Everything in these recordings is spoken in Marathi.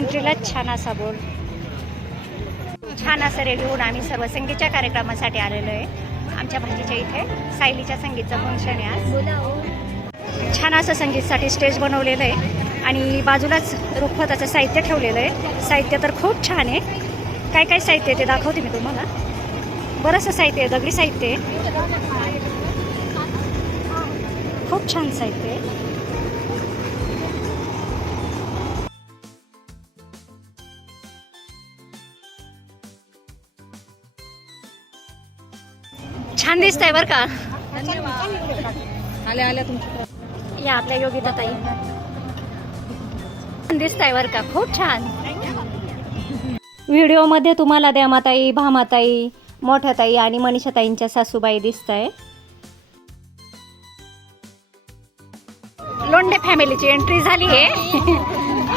एंट्रीलाच छान असा बोर्ड, छान असं रेडी होऊन आम्ही सर्व संगीतच्या कार्यक्रमासाठी आलेलो आहे. आमच्या भाजीच्या इथे सायलीच्या संगीतचं फंक्शन आहे आज. छान असं संगीतसाठी स्टेज बनवलेलं आहे आणि बाजूलाच रुखवताचं साहित्य ठेवलेलं आहे. साहित्य तर खूप छान आहे. काय काय साहित्य आहे ते दाखवते मी तुम्हाला. बरंचसं साहित्य आहे, दगडी साहित्य आहे, खूप छान साहित्य आहे. छान दिसतंय बरं का. आल्या आल्या तुमच्या या आपल्या योगिता ताई दिसतंय बरं का, खूप छान. व्हिडिओमध्ये तुम्हाला द्यामाताई, भामाताई, मोठ्या ताई आणि मनीषा ताईंच्या सासूबाई दिसताय. लोंढे फॅमिलीची एंट्री झाली आहे.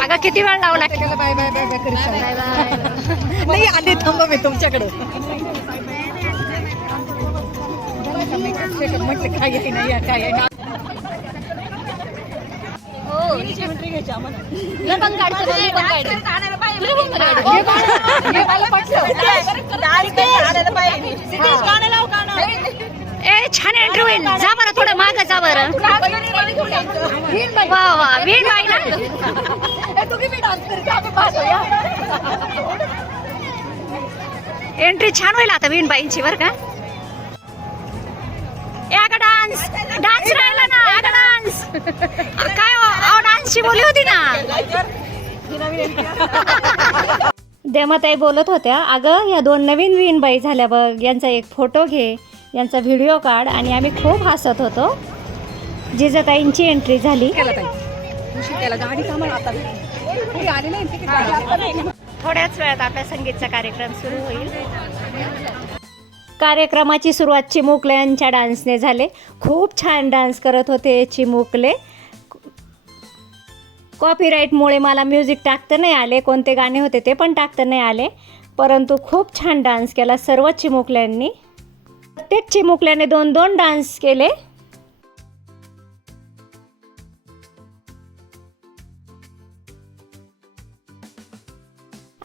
अगं किती वेळ लावला. बाय बाय बाय बाय नाही आले, थांबा मी तुमच्याकडे म्हटलं काय येते नाही काय ए छान एंट्री होईल. जा बरं थोडं मागं जा बरं. वा वा वीण बाई ना. एंट्री छान होईल आता वीण बाईंची बरं का. अगं डान्स डान्स राहिला ना. अगं डान्स काय डान्सची बोली होती ना. देमाताई बोलत होत्या, अगं या 2 नवीन वीणबाई झाल्या बघ, यांचा एक फोटो घे, यांचा व्हिडिओ काढ. आणि आम्ही खूप हसत होतो. जिजाताईंची एंट्री झाली. थोड्याच वेळात आपला संगीतचा कार्यक्रम सुरू होईल. कार्यक्रमाची सुरुवात चिमुकले यांच्या डान्सने झाले. खूप छान डान्स करत होते चिमुकले. कॉपीराईटमुळे मला म्युझिक टाकता नाही आले, कोणते गाणे होते ते पण टाकता नाही आले, परंतु खूप छान डान्स केला सर्व चिमुकल्यांनी. प्रत्येक चिमुकल्याने 2-2 डान्स केले.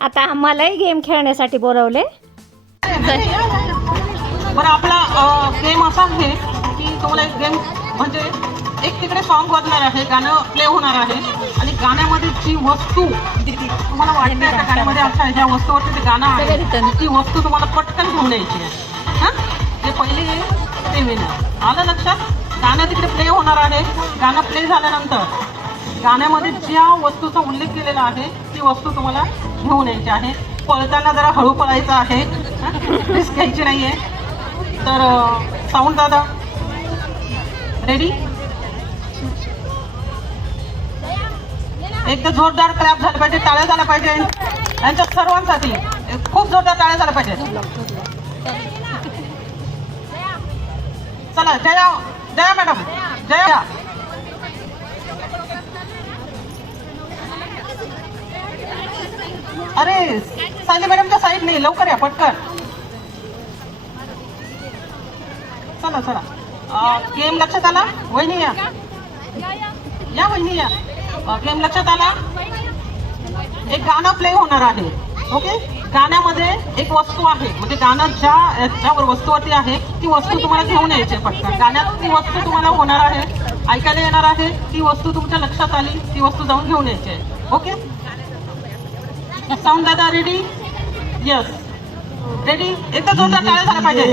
आता आम्हालाही गेम खेळण्यासाठी बोलवले. बरं आपला गेम असा आहे की तुम्हाला एक गेम म्हणजे एक तिकडे सॉन्ग वाजणार आहे, गाणं प्ले होणार आहे आणि गाण्यामध्ये जी वस्तू तुम्हाला वाटते त्या गाण्यामध्ये अच्छा ज्या वस्तूवरती ते गाणं आहे ती वस्तू तुम्हाला पटकन घेऊन यायची आहे. हां जे पहिले येईल ते विनर. आलं लक्षात. गाणं तिकडे प्ले होणार आहे. गाणं प्ले झाल्यानंतर गाण्यामध्ये ज्या वस्तूचा उल्लेख केलेला आहे ती वस्तू तुम्हाला घेऊन यायची आहे. पळताना जरा हळू पळायचं आहे, रिस्क घ्यायची नाही आहे. तर साऊंड दादा रेडी. एकदा जोरदार क्लॅप झाला पाहिजे, टाळ्या झाल्या पाहिजे यांच्या सर्वांसाठी. खूप जोरदार टाळ्या झाल्या पाहिजे. चला जया जया मॅडम जया. अरे सायली मॅडमच्या साईड नाही, लवकर या पटकन. चला चला गेम लक्षात आला. वहिनी या या वहिनी या. गेम लक्षात आला. एक गाणं प्ले होणार आहे. ओके. गाण्यामध्ये एक वस्तू आहे म्हणजे गाणं ज्यावर वस्तूवरती आहे ती वस्तू तुम्हाला घेऊन यायची आहे पटकन. गाण्यात ती वस्तू तुम्हाला होणार आहे, ऐकायला येणार आहे. ती वस्तू तुमच्या लक्षात आली ती वस्तू जाऊन घेऊन यायची आहे. ओके. साऊंड दादा रेडी. Yes ready. एकदा जोरदार टाळ्या झाला पाहिजे.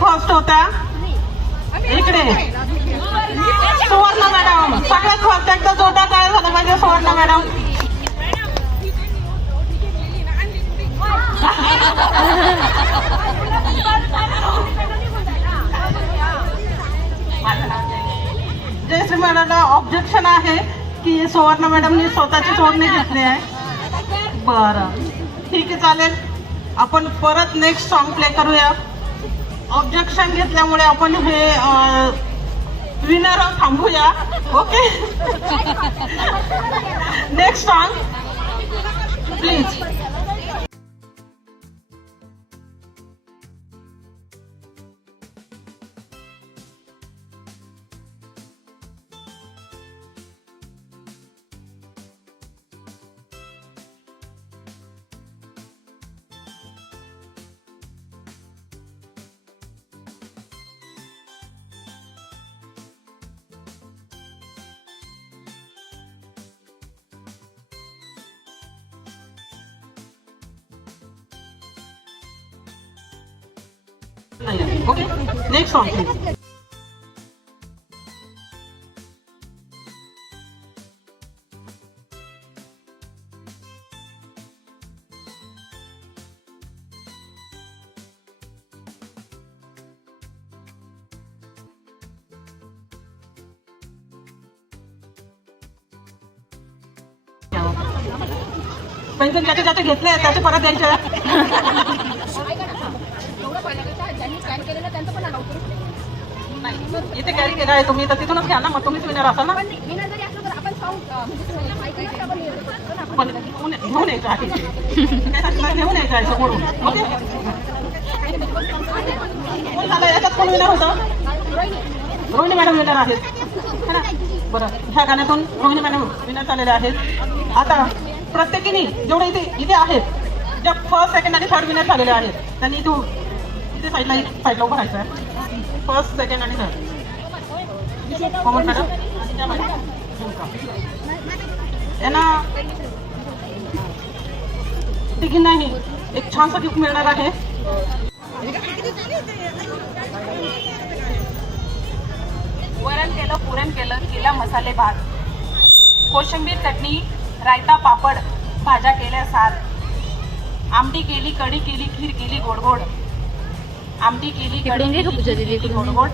फर्स्ट होता इकडे सुवर्ण मॅडम. सगळ्यात फर्स्ट एकदा जोरदार टाळ्या झाला पाहिजे सुवर्ण मॅडम. गायत्री मॅडमला ऑब्जेक्शन आहे की सुवर्ण मॅडमनी स्वतःची ओढणी घेतली आहे. बरं ठीक आहे, चालेल. आपण परत नेक्स्ट सॉन्ग प्ले करूया. ऑब्जेक्शन घेतल्यामुळे आपण हे विनर थांबूया. Okay, next song please. Okay, next song please. Pension ज्याचे ज्याचे घेतले त्याचे परत द्यायचे. इथे कॅरी केला आहे तुम्ही, तर तिथूनच घ्या ना. मग तुम्हीच विनर असाल ना. पण घेऊन यायचं आहे, घेऊन यायचं आहे समोरून. ओके, कोण झालं याच्यात? कोण विनर होतं? रोहिणी मॅडम विनर आहेत ना. बरं, ह्या गाण्यातून रोहिणी मॅडम विनर झालेले आहेत. आता प्रत्येकीने जेवढे इथे आहेत, ज्या फर्स्ट सेकंड आणि थर्ड विनर झालेले आहेत, त्यांनी इथे साईडला उभं राहायचं आहे. फर्स्ट सेकंड आणि थर्ड कॉमन मॅडम यांना तिघींनाही एक छानसं गिफ्ट मिळणार आहे. वरण केलं, पुरण केलं, केला मसाले भात, कोशिंबीर चटणी, रायता, पापड, भाज्या केल्या 7, आमटी केली, कढी केली, खीर केली गोड गोड, आमटी केली, कढी केली गोड गोड,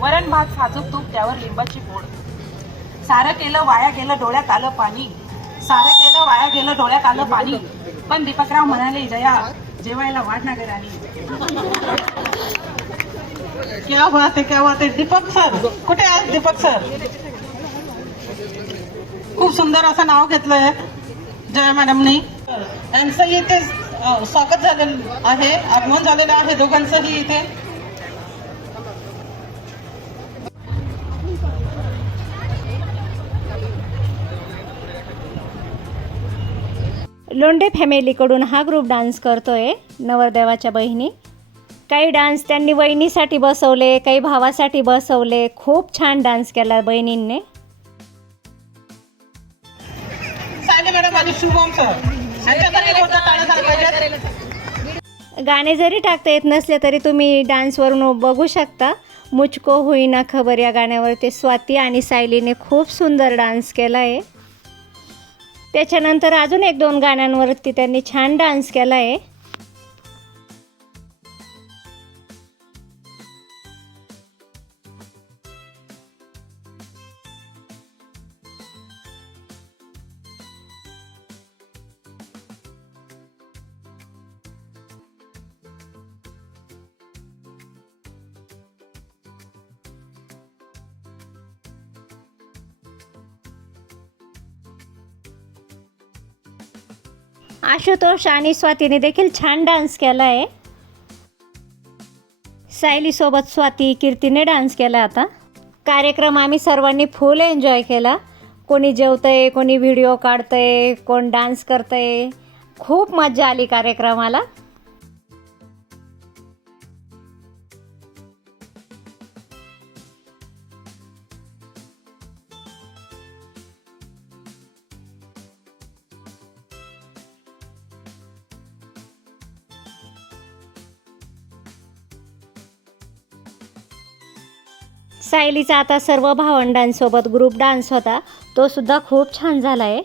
वरण भात, साजूक तूप, त्यावर लिंबाची फोड, सारं केलं वाया गेलं डोळ्यात आलं पाणी, सारं केलं वाया गेलं डोळ्यात आलं पाणी, पण दीपकराव म्हणाले जया जेवायला वाढ ना राणी. क्या बात आहे, क्या बात आहे. दीपक सर कुठे आहेत? दीपक सर खूप सुंदर असं नाव घेतलंय जया मॅडमनी. यांचंही इथे स्वागत झालेलं आहे, आगमन झालेलं आहे दोघांचंही इथे. लोंढे फॅमिलीकडून हा ग्रुप डान्स करतोय, नवरदेवाच्या बहिणी. काही डान्स त्यांनी वहिनीसाठी बसवले, काही भावासाठी बसवले. खूप छान डान्स केला बहिणींनी. सायली मॅडम आणि शुभम सर यांच्याकडे होता टाळ्या झाल्या पाहिजेत. गाणे जरी टाकता येत नसले तरी तुम्ही डान्सवरून बघू शकता. मुझको हुई ना खबर या गाण्यावर ते स्वाती आणि सायलीने खूप सुंदर डान्स केला आहे. त्याच्यानंतर अजून 1-2 गाण्यांवरती त्यांनी छान डान्स केला आहे. आशुतोष आणि स्वातीने देखील छान डान्स केला आहे. सायलीसोबत स्वाती, कीर्तीने डान्स केला. आता कार्यक्रम आम्ही सर्वांनी फुल एन्जॉय केला. कोणी जेवतंय, कोणी व्हिडिओ काढतंय, कोण डान्स करतंय. खूप मजा आली कार्यक्रमाला. सायलीचा आता सर्व भावंडांसोबत ग्रुप डान्स होता, तो सुद्धा खूप छान झाला आहे.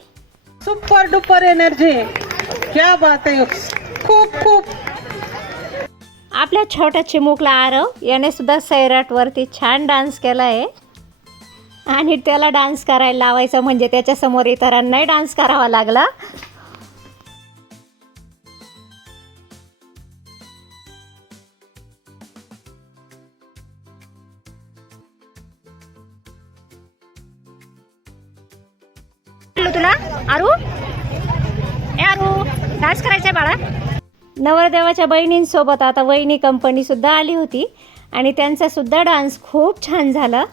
सुपर डुपर एनर्जी, क्या बात आहे. खूप खूप. आपल्या छोट्या चिमुकला आरव याने सुद्धा सैराटवरती छान डान्स केला आहे. आणि त्याला डान्स करायला लावायचं म्हणजे त्याच्यासमोर इतरांनाही डान्स करावा लागला. तुला आरू आरू डान्स करायचंय बाळा. नवरदेवाच्या बहिणींसोबत आता वहिनी कंपनी सुद्धा आली होती आणि त्यांचा सुद्धा डान्स खूप छान झाला.